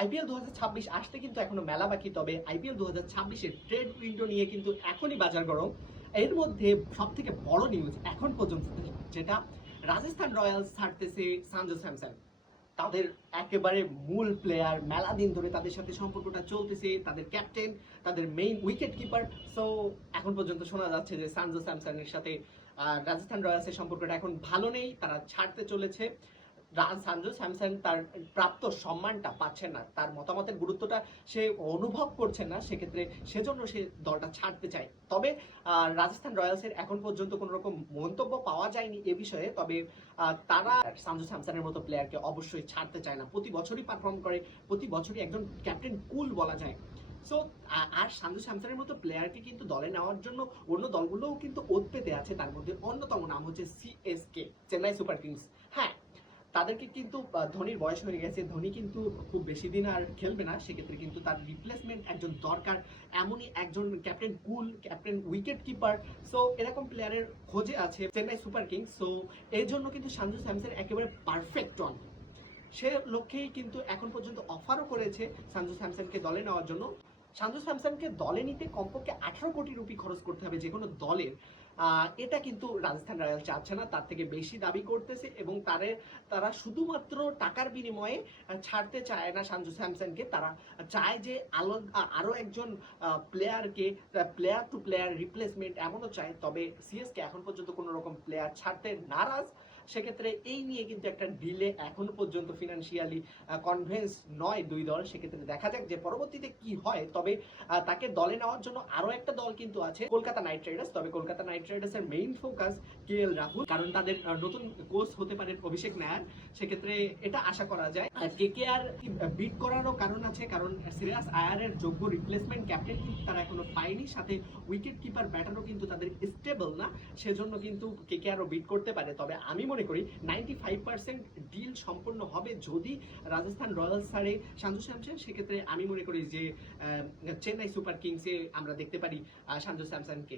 IPL 2026 আসতে কিন্তু এখনো মেলা বাকি, তবে আইপিএল 2026-এর ট্রেড উইন্ডো নিয়ে কিন্তু এখনই বাজার গরম। এর মধ্যে সবথেকে বড় নিউজ এখন পর্যন্ত যেটা, রাজস্থান রয়্যালস ছাড়তেছে সঞ্জু স্যামসন। তাদের একেবারে মূল প্লেয়ার, মেলা দিন ধরে তাদের সাথে সম্পর্কটা চলতেছে, তাদের ক্যাপ্টেন, তাদের মেইন উইকেট কিপার। সো এখন পর্যন্ত শোনা যাচ্ছে যে সঞ্জু স্যামসনের সাথে রাজস্থান রয়্যালসের সম্পর্কটা এখন ভালো নেই, তারা ছাড়তে চলেছে। সঞ্জু স্যামসন তার প্রাপ্ত সম্মানটা পাচ্ছে না, তার মতামতের গুরুত্বটা সে অনুভব করছে না, সেক্ষেত্রে সেজন্য সে দলটা ছাড়তে চায়। তবে রাজস্থান রয়্যালসের এখন পর্যন্ত কোনো রকম মন্তব্য পাওয়া যায়নি এ বিষয়ে। তবে তারা সঞ্জু স্যামসনের মতো প্লেয়ারকে অবশ্যই ছাড়তে চায় না, প্রতি বছরই পারফর্ম করে, প্রতি বছরই একজন ক্যাপ্টেন কুল বলা যায়। সো আর সঞ্জু স্যামসনের মতো প্লেয়ারকে কিন্তু দলে নেওয়ার জন্য অন্য দলগুলোও কিন্তু ওত পেতে আছে। তার মধ্যে অন্যতম নাম হচ্ছে সিএসকে, চেন্নাই সুপার কিংস। হ্যাঁ, তাদেরকে কিন্তু ধোনির বয়স হয়ে গেছে, ধোনি কিন্তু খুব বেশি দিন আর খেলবে না, সেক্ষেত্রে কিন্তু তার রিপ্লেসমেন্ট একজন দরকার, এমনই একজন ক্যাপ্টেন কুল, ক্যাপ্টেন উইকেট কিপার। সো এরকম প্লেয়ারের খোঁজে আছে চেন্নাই সুপার কিংস। সো এর জন্য কিন্তু সঞ্জু স্যামসন একেবারে পারফেক্ট অন, সে লক্ষ্যেই কিন্তু এখন পর্যন্ত অফারও করেছে সঞ্জু স্যামসনকে দলে নেওয়ার জন্য। সঞ্জু স্যামসনকে দলে নিতে কমপক্ষে 18 কোটি রুপি খরচ করতে হবে যে কোনো দলের। এটা কিন্তু রাজস্থান রয়্যালস চাচ্ছে না, তার থেকে বেশি দাবি করতেছে, এবং তারা শুধুমাত্র টাকার বিনিময়ে ছাড়তে চায় না সঞ্জু স্যামসনকে। তারা চায় যে আরও একজন প্লেয়ারকে, প্লেয়ার টু প্লেয়ার রিপ্লেসমেন্ট এমনও চায়। তবে সিএসকে এখন পর্যন্ত কোনো রকম প্লেয়ার ছাড়তে নারাজ, সেক্ষেত্রে এই নিয়ে কিন্তু একটা ডিলে এখনো পর্যন্ত ফিনান্সিয়ালি কনভেন্স নয় দুই দল। সেক্ষেত্রে দেখা যাক যে পরবর্তীতে কি হয়। তবে তাকে দলে নেওয়ার জন্য আরো একটা দল কিন্তু আছে, কলকাতা নাইট রাইডার্স। তবে কলকাতা নাইট রাইডার্সের মেইন ফোকাস কেএল রাহুল, কারণ তাদের নতুন কোচ হতে পারেন অভিষেক নায়ার। সেক্ষেত্রে এটা আশা করা যায়। কেকেআর বিট করারও কারণ আছে, কারণ শ্রেয়াস আয়ারের যোগ্য রিপ্লেসমেন্ট ক্যাপ্টেন কিন্তু তারা এখনো পায়নি, সাথে উইকেট কিপার ব্যাটারও কিন্তু তাদের স্টেবল না, সেজন্য কিন্তু কেকেআরও বিট করতে পারে। তবে আমি মনে করি 95% ডিল সম্পূর্ণ হবে যদি রাজস্থান রয়্যালস ছাড়ে সঞ্জু স্যামসন। সেক্ষেত্রে আমি মনে করি যে চেন্নাই সুপার কিংসে আমরা দেখতে পারি সঞ্জু স্যামসনকে।